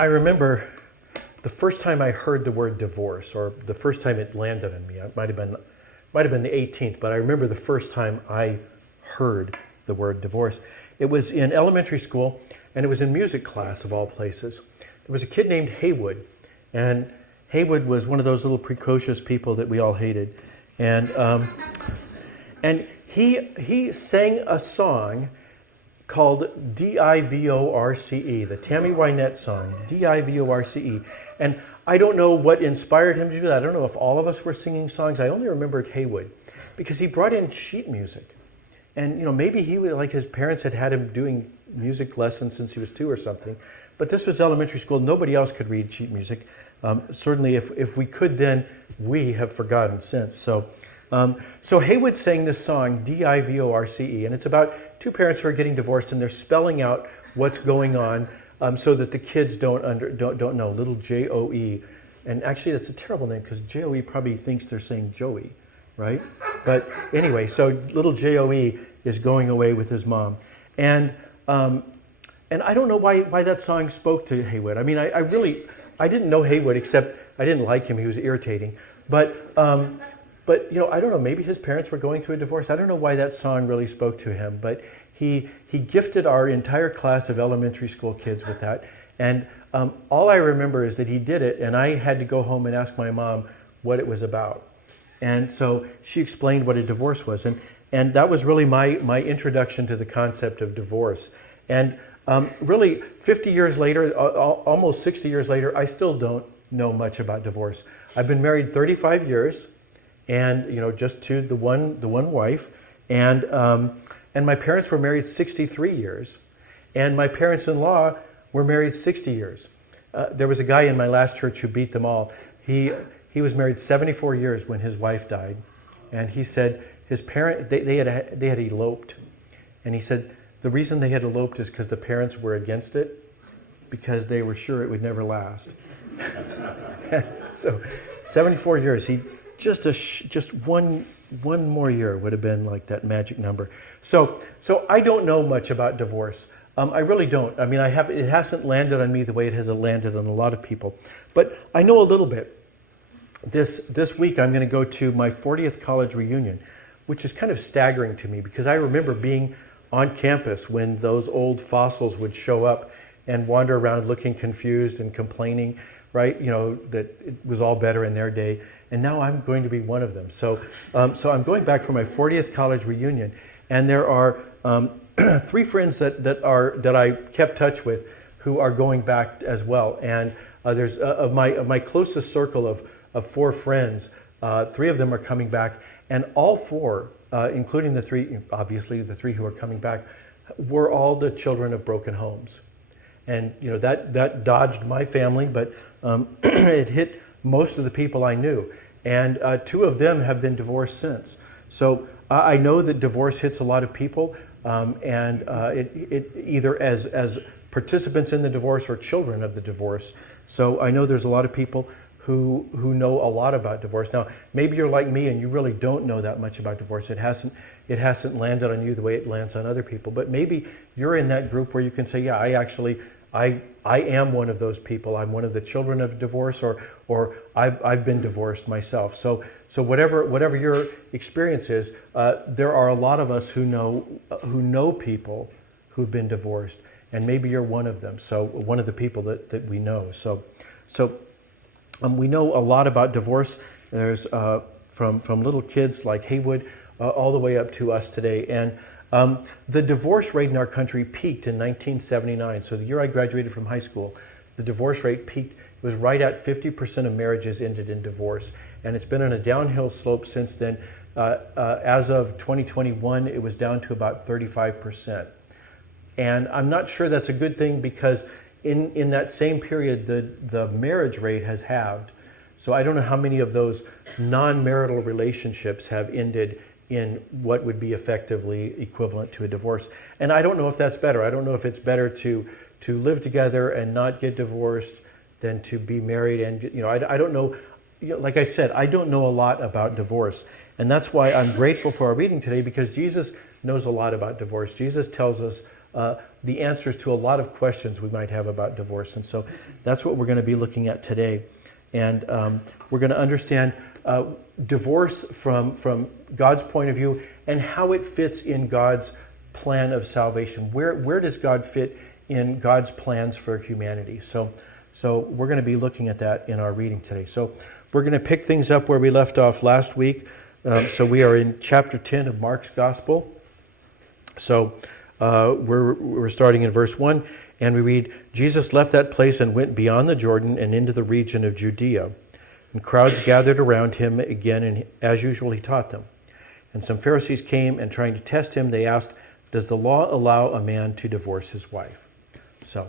I remember the first time I heard the word divorce, or the first time it landed on me. It might have been the 18th, but I remember the first time I heard the word divorce. It was in elementary school, and it was in music class of all places. There was a kid named Haywood, and Haywood was one of those little precocious people that we all hated, and he sang a song called D-I-V-O-R-C-E, the Tammy Wynette song, D-I-V-O-R-C-E. And I don't know what inspired him to do that. I don't know if all of us were singing songs. I only remembered Haywood because he brought in sheet music. And maybe he would, like his parents had him doing music lessons since he was 2 or something. But this was elementary school. Nobody else could read sheet music. Certainly if we could then, we have forgotten since. So Haywood sang this song, D-I-V-O-R-C-E, and it's about 2 parents who are getting divorced, and they're spelling out what's going on so that the kids don't know. Little J-O-E. And actually, that's a terrible name because J-O-E probably thinks they're saying Joey, right? But anyway, so little J-O-E is going away with his mom. And I don't know why that song spoke to Haywood. I mean, I didn't know Haywood, except I didn't like him. He was irritating. But I don't know, maybe his parents were going through a divorce. I don't know why that song really spoke to him, but he gifted our entire class of elementary school kids with that. And all I remember is that he did it, and I had to go home and ask my mom what it was about. And so she explained what a divorce was. And that was really my introduction to the concept of divorce. And really, 50 years later, almost 60 years later, I still don't know much about divorce. I've been married 35 years. And just to the one wife, and my parents were married 63 years, and my parents-in-law were married 60 years. There was a guy in my last church who beat them all. He was married 74 years when his wife died, and he said his they had eloped, and he said the reason they had eloped is because the parents were against it, because they were sure it would never last. So 74 years. Just one more year would have been like that magic number. So I don't know much about divorce. I really don't. I mean, it hasn't landed on me the way it has landed on a lot of people. But I know a little bit. This week I'm going to go to my 40th college reunion, which is kind of staggering to me because I remember being on campus when those old fossils would show up and wander around looking confused and complaining, right? That it was all better in their day. And now I'm going to be one of them. So I'm going back for my 40th college reunion, and there are 3 friends that I kept touch with who are going back as well. And there's of my closest circle of 4 friends, 3 of them are coming back, and all 4, including the 3, obviously the 3 who are coming back, were all the children of broken homes. And that dodged my family, but it hit most of the people I knew. And 2 of them have been divorced since. So I know that divorce hits a lot of people, and it either as participants in the divorce or children of the divorce. So I know there's a lot of people who know a lot about divorce. Now, maybe you're like me and you really don't know that much about divorce. It hasn't landed on you the way it lands on other people. But maybe you're in that group where you can say, yeah, I am one of those people. I'm one of the children of divorce, or I've been divorced myself. So whatever your experience is, there are a lot of us who know people who've been divorced, and maybe you're one of them. So one of the people that we know. So we know a lot about divorce. There's from little kids like Haywood all the way up to us today, and the divorce rate in our country peaked in 1979. So the year I graduated from high school, the divorce rate peaked. It was right at 50% of marriages ended in divorce. And it's been on a downhill slope since then. As of 2021, it was down to about 35%. And I'm not sure that's a good thing because in that same period, the marriage rate has halved. So I don't know how many of those non-marital relationships have ended in what would be effectively equivalent to a divorce. And I don't know if that's better. I don't know if it's better to live together and not get divorced than to be married. And I don't know, like I said, I don't know a lot about divorce. And that's why I'm grateful for our reading today, because Jesus knows a lot about divorce. Jesus tells us the answers to a lot of questions we might have about divorce. And so that's what we're going to be looking at today. And we're going to understand divorce from God's point of view and how it fits in God's plan of salvation. Where does God fit in God's plans for humanity? So we're going to be looking at that in our reading today. So we're going to pick things up where we left off last week. So we are in chapter 10 of Mark's Gospel. So we're starting in verse 1, and we read, Jesus left that place and went beyond the Jordan and into the region of Judea. And crowds gathered around him again, and as usual he taught them. And some Pharisees came, and trying to test him, they asked, does the law allow a man to divorce his wife? So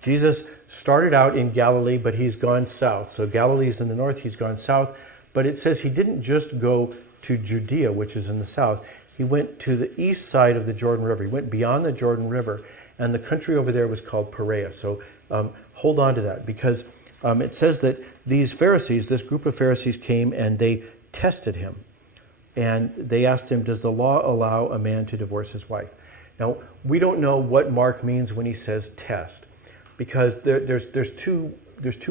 Jesus started out in Galilee, but he's gone south. So Galilee is in the north, he's gone south. But it says he didn't just go to Judea, which is in the south. He went to the east side of the Jordan River. He went beyond the Jordan River, and the country over there was called Perea. So hold on to that, because it says that these Pharisees, this group of Pharisees came and they tested him. And they asked him, does the law allow a man to divorce his wife? Now, we don't know what Mark means when he says test, because there's two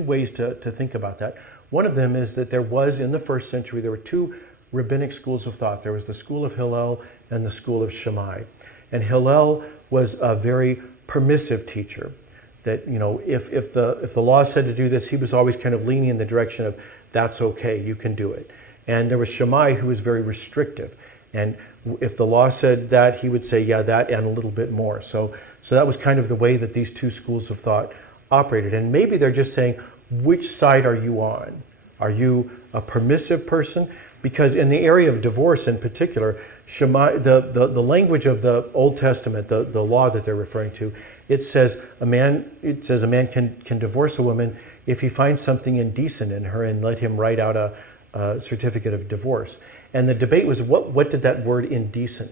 ways to think about that. One of them is that there was, in the first century, there were two rabbinic schools of thought. There was the school of Hillel and the school of Shammai. And Hillel was a very permissive teacher. That, if the law said to do this, he was always kind of leaning in the direction of, that's okay, you can do it. And there was Shammai, who was very restrictive. And if the law said that, he would say, yeah, that and a little bit more. So that was kind of the way that these two schools of thought operated. And maybe they're just saying, which side are you on? Are you a permissive person? Because in the area of divorce in particular, Shammai, the language of the Old Testament, the law that they're referring to, it says a man can divorce a woman if he finds something indecent in her and let him write out a certificate of divorce. And the debate was, what did that word indecent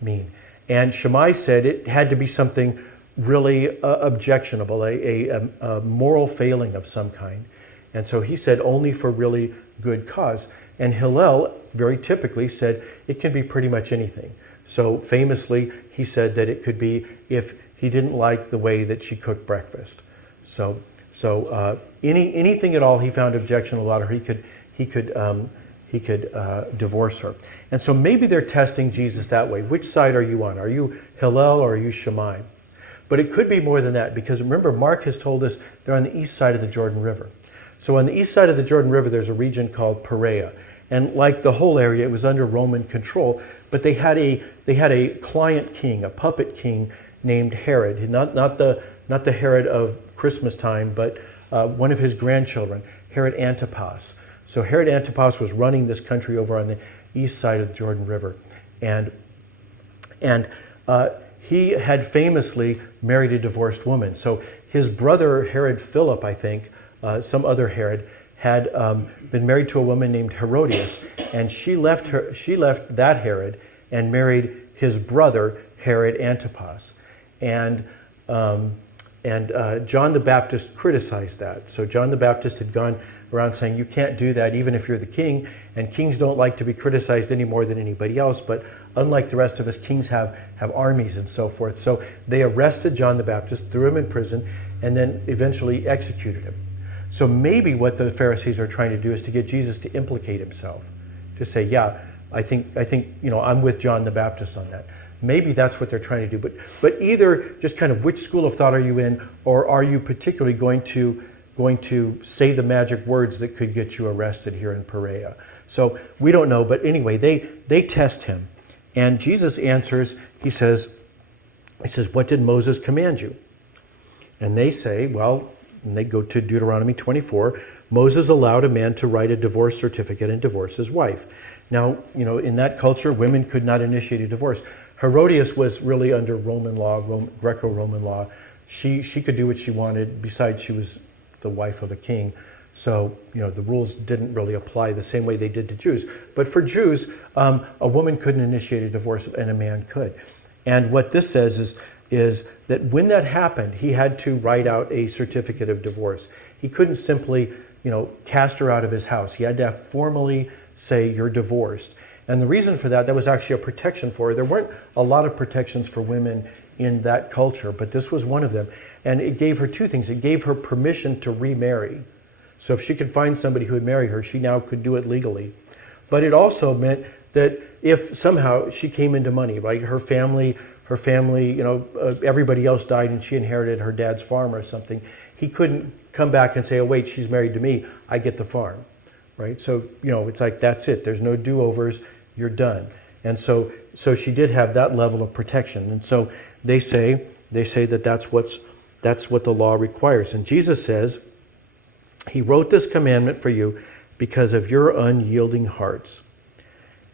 mean? And Shammai said it had to be something really objectionable, a moral failing of some kind. And so he said only for really good cause. And Hillel, very typically, said it can be pretty much anything. So famously, he said that it could be if he didn't like the way that she cooked breakfast. So anything at all he found objectionable about her, he could divorce her. And so maybe they're testing Jesus that way. Which side are you on? Are you Hillel or are you Shammai? But it could be more than that, because remember, Mark has told us they're on the east side of the Jordan River. So on the east side of the Jordan River, there's a region called Perea. And like the whole area, it was under Roman control. But they had a client king, a puppet king named Herod. Not the Herod of Christmas time, but one of his grandchildren, Herod Antipas. So Herod Antipas was running this country over on the east side of the Jordan River. And he had famously married a divorced woman. So his brother, Herod Philip, I think, some other Herod, had been married to a woman named Herodias, and she left that Herod and married his brother, Herod Antipas. And John the Baptist criticized that. So John the Baptist had gone around saying, you can't do that even if you're the king, and kings don't like to be criticized any more than anybody else, but unlike the rest of us, kings have armies and so forth. So they arrested John the Baptist, threw him in prison, and then eventually executed him. So maybe what the Pharisees are trying to do is to get Jesus to implicate himself, to say, yeah, I think I'm with John the Baptist on that. Maybe that's what they're trying to do. But either just kind of which school of thought are you in, or are you particularly going to say the magic words that could get you arrested here in Perea? So we don't know. But anyway, they test him. And Jesus answers, he says, what did Moses command you? And they say, well, and they go to Deuteronomy 24, Moses allowed a man to write a divorce certificate and divorce his wife. Now, in that culture, women could not initiate a divorce. Herodias was really under Roman law, Greco-Roman law. She could do what she wanted. Besides, she was the wife of a king. So, the rules didn't really apply the same way they did to Jews. But for Jews, a woman couldn't initiate a divorce and a man could. And what this says is that when that happened, he had to write out a certificate of divorce. He couldn't simply, cast her out of his house. He had to formally say, you're divorced. And the reason for that was actually a protection for her. There weren't a lot of protections for women in that culture, but this was one of them. And it gave her two things. It gave her permission to remarry. So if she could find somebody who would marry her, she now could do it legally. But it also meant that if somehow she came into money, like her family, everybody else died and she inherited her dad's farm or something, he couldn't come back and say, oh wait, she's married to me, I get the farm, right? So, it's like, that's it. There's no do-overs, you're done. And so she did have that level of protection. And so they say that that's what the law requires. And Jesus says, he wrote this commandment for you because of your unyielding hearts.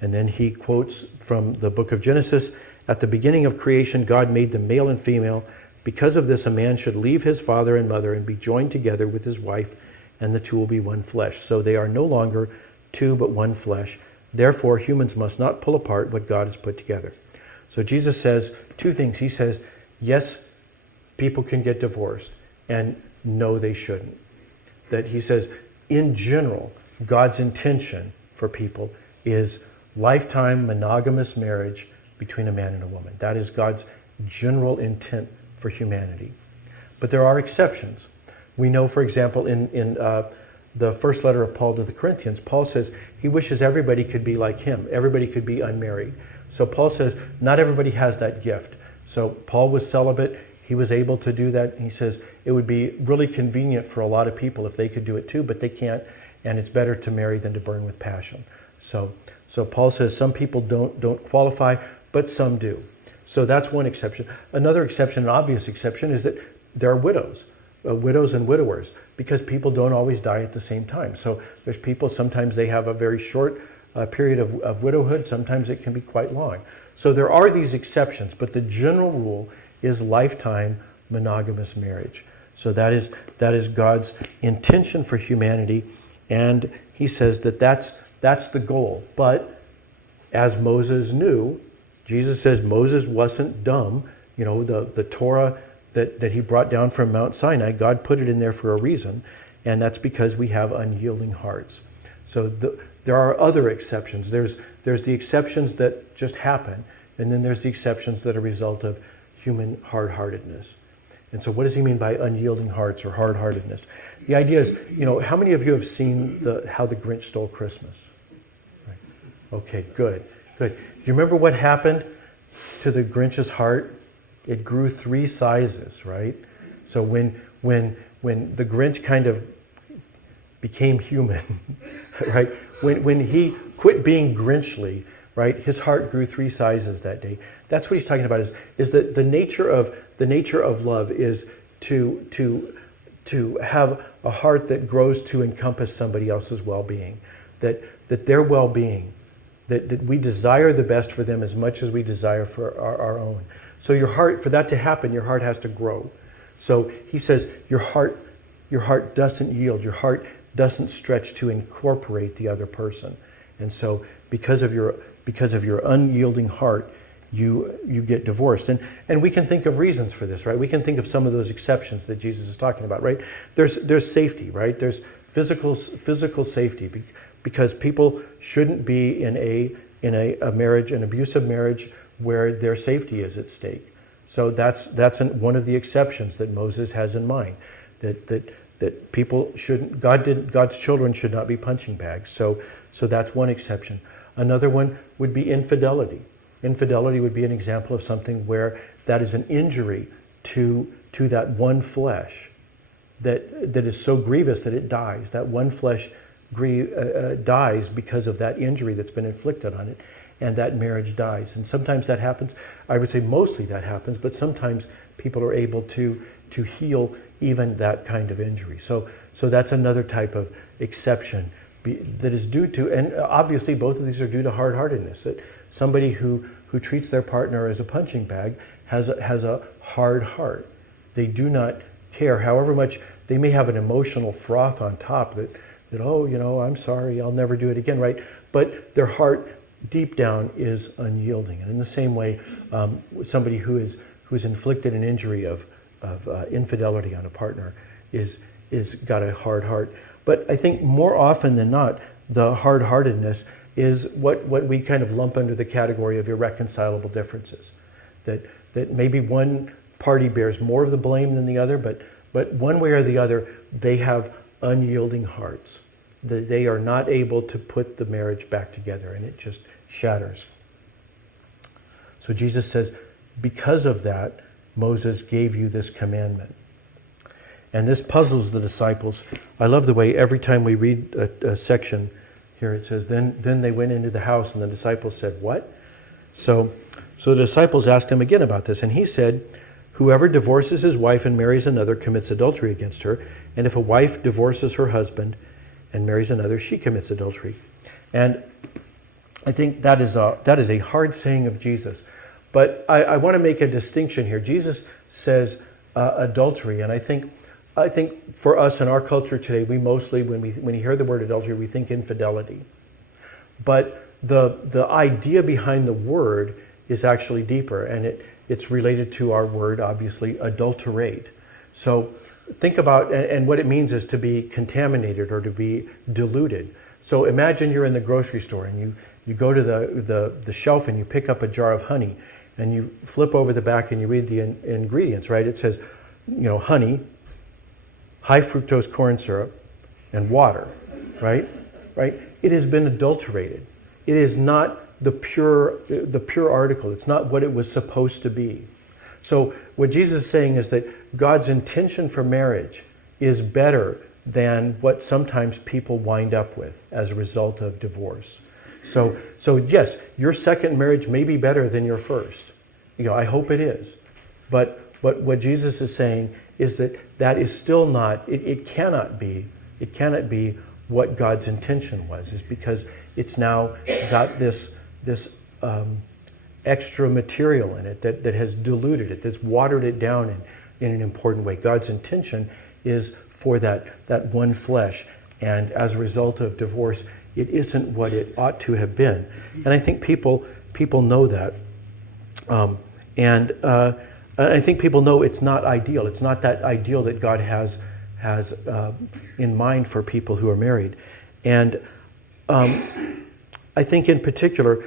And then he quotes from the book of Genesis, at the beginning of creation, God made them male and female. Because of this, a man should leave his father and mother and be joined together with his wife, and the two will be one flesh. So they are no longer two, but one flesh. Therefore, humans must not pull apart what God has put together. So Jesus says two things. He says, yes, people can get divorced, and no, they shouldn't. That he says, in general, God's intention for people is lifetime monogamous marriage between a man and a woman. That is God's general intent for humanity. But there are exceptions. We know, for example, in the first letter of Paul to the Corinthians, Paul says he wishes everybody could be like him. Everybody could be unmarried. So Paul says not everybody has that gift. So Paul was celibate. He was able to do that. And he says it would be really convenient for a lot of people if they could do it too, but they can't. And it's better to marry than to burn with passion. So Paul says some people don't qualify, but some do. So that's one exception. Another exception, an obvious exception, is that there are widows and widowers, because people don't always die at the same time. So there's people, sometimes they have a very short period of widowhood, sometimes it can be quite long. So there are these exceptions, but the general rule is lifetime monogamous marriage. So that is God's intention for humanity, and he says that that's the goal. But as Moses knew, Jesus says Moses wasn't dumb. The Torah that he brought down from Mount Sinai, God put it in there for a reason, and that's because we have unyielding hearts. So there are other exceptions. There's the exceptions that just happen, and then there's the exceptions that are a result of human hard-heartedness. And so what does he mean by unyielding hearts or hard-heartedness? The idea is, how many of you have seen How the Grinch Stole Christmas? Right. Okay, good. Do you remember what happened to the Grinch's heart? It grew 3 sizes, right? So when the Grinch kind of became human, right? When he quit being Grinchly, right? His heart grew 3 sizes that day. That's what he's talking about. Is that the nature of love is to have a heart that grows to encompass somebody else's well-being, that their well-being, that we desire the best for them as much as we desire for our own. So your heart, for that to happen, your heart has to grow. So he says your heart doesn't yield. Your heart doesn't stretch to incorporate the other person. And so because of your unyielding heart, you get divorced. And we can think of reasons for this, right? We can think of some of those exceptions that Jesus is talking about, right? There's safety, right? There's physical safety, because people shouldn't be in a marriage, an abusive marriage, where their safety is at stake. So that's one of the exceptions that Moses has in mind, that people shouldn't, God's children should not be punching bags. So that's one exception. Another one would be infidelity. Infidelity would be an example of something where that is an injury to that one flesh that is so grievous that it dies. That one flesh dies because of that injury that's been inflicted on it, and that marriage dies. And sometimes that happens. I would say mostly that happens, but sometimes people are able to heal even that kind of injury. So that's another type of exception that is due to, and obviously both of these are due to hard-heartedness. That somebody who treats their partner as a punching bag has a hard heart. They do not care, however much they may have an emotional froth on top that I'm sorry, I'll never do it again, right? But their heart deep down is unyielding. And in the same way, somebody who's inflicted an injury of infidelity on a partner is got a hard heart. But I think more often than not, the hard-heartedness is what we kind of lump under the category of irreconcilable differences. That that maybe one party bears more of the blame than the other, but one way or the other, they have unyielding hearts. They are not able to put the marriage back together, and it just shatters. So Jesus says, because of that, Moses gave you this commandment. And this puzzles the disciples. I love the way every time we read a section here, it says, then they went into the house, and the disciples said, what? So the disciples asked him again about this, and he said, whoever divorces his wife and marries another commits adultery against her, and if a wife divorces her husband and marries another, she commits adultery. And I think that is a hard saying of Jesus. But I want to make a distinction here. Jesus says adultery, and I think for us in our culture today, we mostly, when we hear the word adultery, we think infidelity. But the idea behind the word is actually deeper, and it's related to our word, obviously, adulterate. So think about, and what it means is to be contaminated or to be diluted. So imagine you're in the grocery store and you go to the shelf and you pick up a jar of honey and you flip over the back and you read the ingredients, right? It says, honey, high fructose corn syrup, and water, right? It has been adulterated. It is not the pure article. It's not what it was supposed to be. So what Jesus is saying is that God's intention for marriage is better than what sometimes people wind up with as a result of divorce. So yes, your second marriage may be better than your first. I hope it is. But what Jesus is saying is that is still not, it cannot be what God's intention was, is because it's now got this extra material in it that has diluted it, that's watered it down in an important way. God's intention is for that one flesh, and as a result of divorce, it isn't what it ought to have been. And I think people know that, and I think people know it's not ideal. It's not that ideal that God has in mind for people who are married. And I think in particular,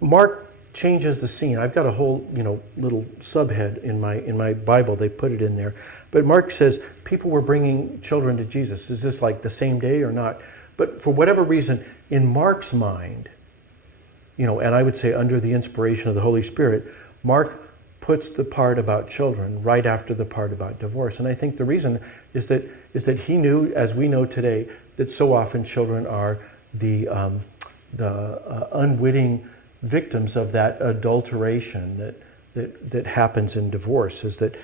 Mark changes the scene. I've got a whole, little subhead in my Bible. They put it in there. But Mark says people were bringing children to Jesus. Is this like the same day or not? But for whatever reason, in Mark's mind, and I would say under the inspiration of the Holy Spirit, Mark puts the part about children right after the part about divorce. And I think the reason is that he knew, as we know today, that so often children are the unwitting victims of that adulteration that happens in divorce, is that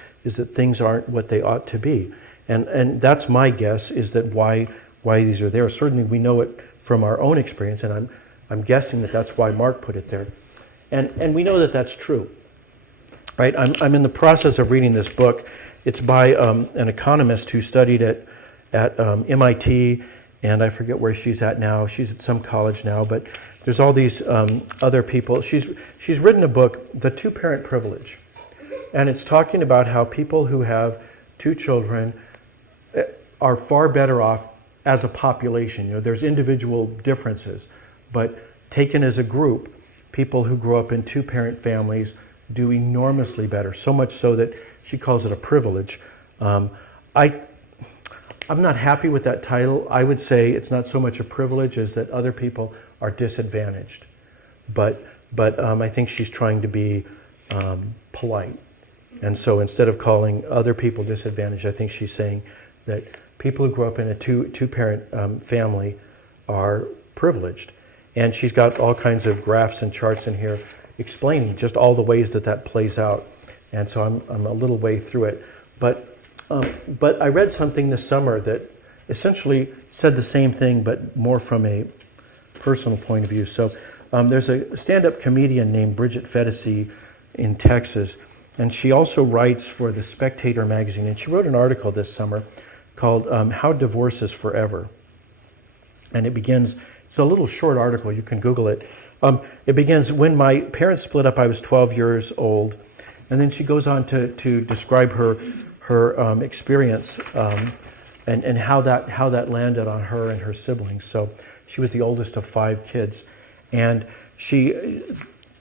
things aren't what they ought to be. And that's my guess, is that why these are there. Certainly we know it from our own experience, and I'm guessing that's why Mark put it there. And we know that that's true. Right? I'm in the process of reading this book. It's by an economist who studied at MIT, and I forget where she's at now. She's at some college now, but there's all these other people. She's written a book, The Two-Parent Privilege, and it's talking about how people who have two children are far better off as a population. There's individual differences, but taken as a group, people who grow up in two-parent families do enormously better, so much so that she calls it a privilege. I'm not happy with that title. I would say it's not so much a privilege as that other people are disadvantaged. But I think she's trying to be polite. And so instead of calling other people disadvantaged, I think she's saying that people who grow up in a two-parent family are privileged. And she's got all kinds of graphs and charts in here explaining just all the ways that plays out. And so I'm a little way through it. But I read something this summer that essentially said the same thing, but more from a personal point of view. So there's a stand-up comedian named Bridget Fedesi in Texas, and she also writes for the Spectator magazine. And she wrote an article this summer called How Divorce is Forever. And it begins, it's a little short article, you can Google it. It begins, when my parents split up, I was 12 years old. And then she goes on to describe her experience and how that landed on her and her siblings. So she was the oldest of 5 kids. And she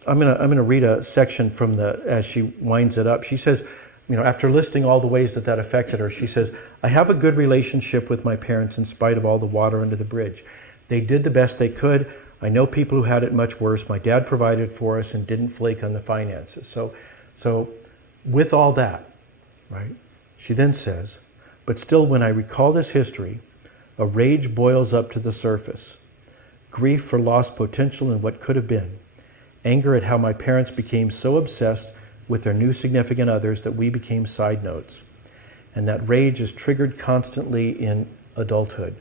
I'm gonna read a section from as she winds it up. She says, after listing all the ways that affected her, she says, I have a good relationship with my parents in spite of all the water under the bridge. They did the best they could. I know people who had it much worse. My dad provided for us and didn't flake on the finances. So with all that, right, she then says, but still when I recall this history, a rage boils up to the surface. Grief for lost potential and what could have been. Anger at how my parents became so obsessed with their new significant others that we became side notes. And that rage is triggered constantly in adulthood.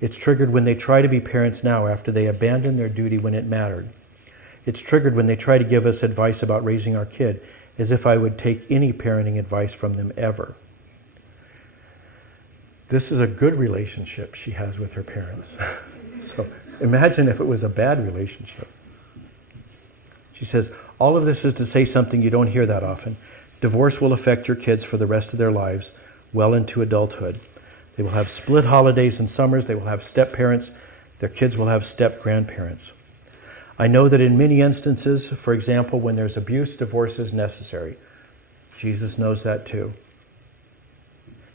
It's triggered when they try to be parents now after they abandoned their duty when it mattered. It's triggered when they try to give us advice about raising our kid, as if I would take any parenting advice from them ever. This is a good relationship she has with her parents. So imagine if it was a bad relationship. She says, all of this is to say something you don't hear that often. Divorce will affect your kids for the rest of their lives, well into adulthood. They will have split holidays and summers. They will have step-parents. Their kids will have step-grandparents. I know that in many instances, for example, when there's abuse, divorce is necessary. Jesus knows that too.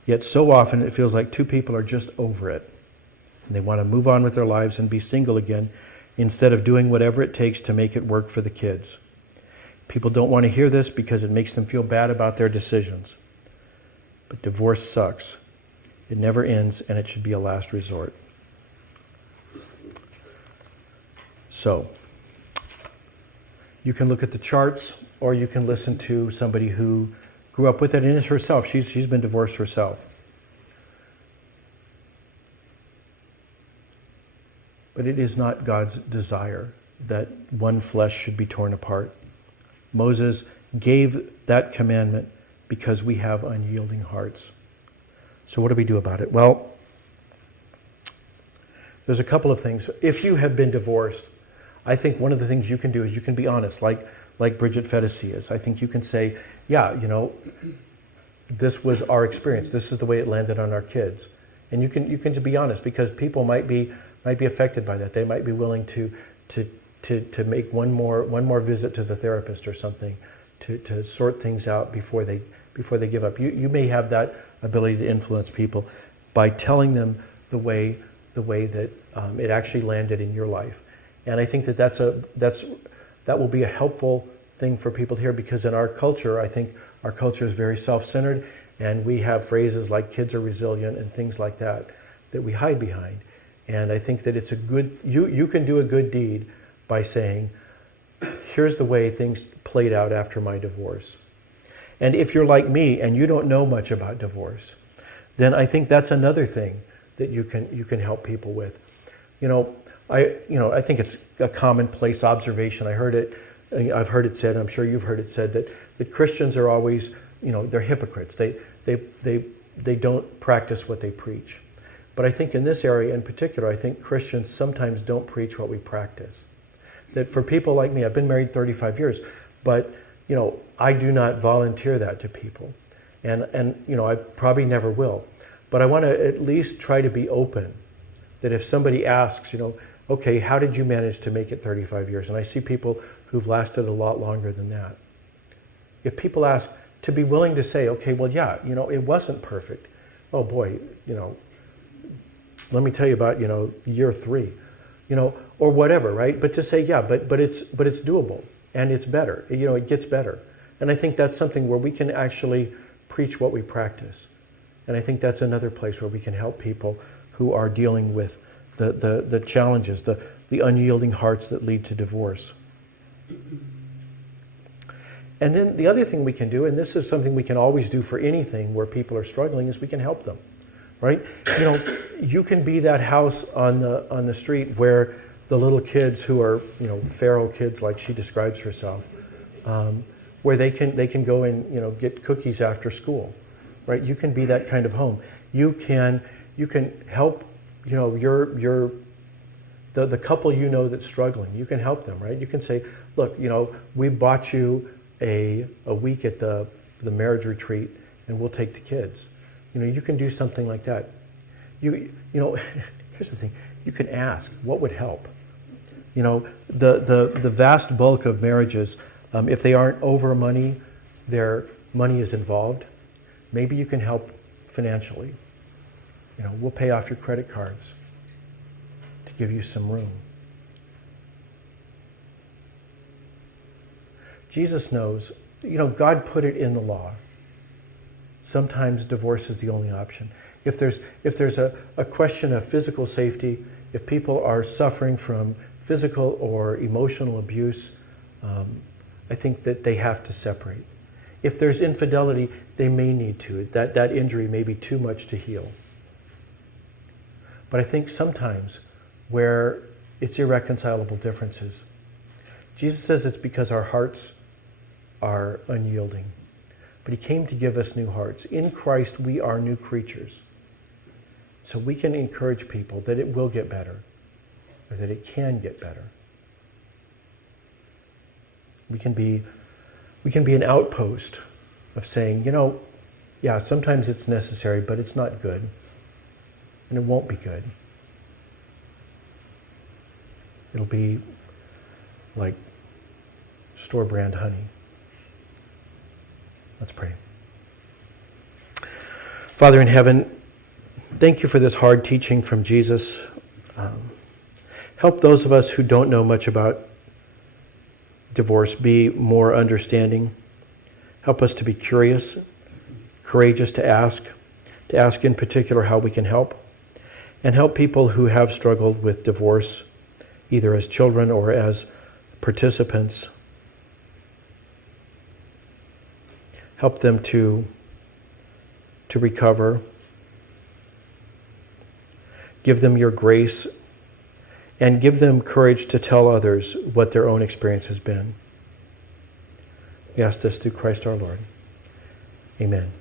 Yet so often it feels like two people are just over it. And they want to move on with their lives and be single again instead of doing whatever it takes to make it work for the kids. People don't want to hear this because it makes them feel bad about their decisions. But divorce sucks. It never ends, and it should be a last resort. So, you can look at the charts, or you can listen to somebody who grew up with it and is herself. She's been divorced herself. But it is not God's desire that one flesh should be torn apart. Moses gave that commandment because we have unyielding hearts. So what do we do about it? Well, there's a couple of things. If you have been divorced, I think one of the things you can do is you can be honest, like Bridget Fedesi is. I think you can say, yeah, this was our experience. This is the way it landed on our kids. And you can just be honest, because people might be affected by that. They might be willing to make one more visit to the therapist or something to sort things out before they give up. You may have that ability to influence people by telling them the way that it actually landed in your life. And I think that will be a helpful thing for people to hear, because in our culture, I think our culture is very self-centered, and we have phrases like kids are resilient and things like that we hide behind. And I think that it's a good, you can do a good deed by saying, here's the way things played out after my divorce. And if you're like me and you don't know much about divorce, then I think that's another thing that you can help people with. I think it's a commonplace observation. I've heard it said, I'm sure you've heard it said, that Christians are always, they're hypocrites. They don't practice what they preach. But I think in this area in particular, I think Christians sometimes don't preach what we practice. That for people like me, I've been married 35 years, but I do not volunteer that to people. And I probably never will. But I want to at least try to be open, that if somebody asks, okay, how did you manage to make it 35 years? And I see people who've lasted a lot longer than that. If people ask, to be willing to say, okay, well, yeah, it wasn't perfect. Oh boy, let me tell you about, year 3, or whatever, right? But to say, yeah, but it's doable, and it's better. It gets better. And I think that's something where we can actually preach what we practice. And I think that's another place where we can help people who are dealing with the challenges, the unyielding hearts that lead to divorce. And then the other thing we can do, and this is something we can always do for anything where people are struggling, is we can help them, right? You can be that house on the street where the little kids who are, feral kids like she describes herself, where they can go and get cookies after school, right? You can be that kind of home. You can help, the couple that's struggling. You can help them, right? You can say, look, we bought you a week at the marriage retreat, and we'll take the kids. You can do something like that. Here's the thing. You can ask, what would help? the vast bulk of marriages, if they aren't over money, their money is involved. Maybe you can help financially. We'll pay off your credit cards to give you some room. Jesus knows, God put it in the law. Sometimes divorce is the only option. If there's a question of physical safety, if people are suffering from physical or emotional abuse, I think that they have to separate. If there's infidelity, they may need to. That injury may be too much to heal. But I think sometimes where it's irreconcilable differences, Jesus says it's because our hearts are unyielding. But he came to give us new hearts. In Christ, we are new creatures. So we can encourage people that it will get better, or that it can get better. We can be an outpost of saying, yeah, sometimes it's necessary, but it's not good. And it won't be good. It'll be like store brand honey. Let's pray. Father in heaven, thank you for this hard teaching from Jesus. Help those of us who don't know much about divorce be more understanding. Help us to be curious, courageous to ask in particular how we can help, and help people who have struggled with divorce, either as children or as participants. Help them to recover. Give them your grace, and give them courage to tell others what their own experience has been. We ask this through Christ our Lord. Amen.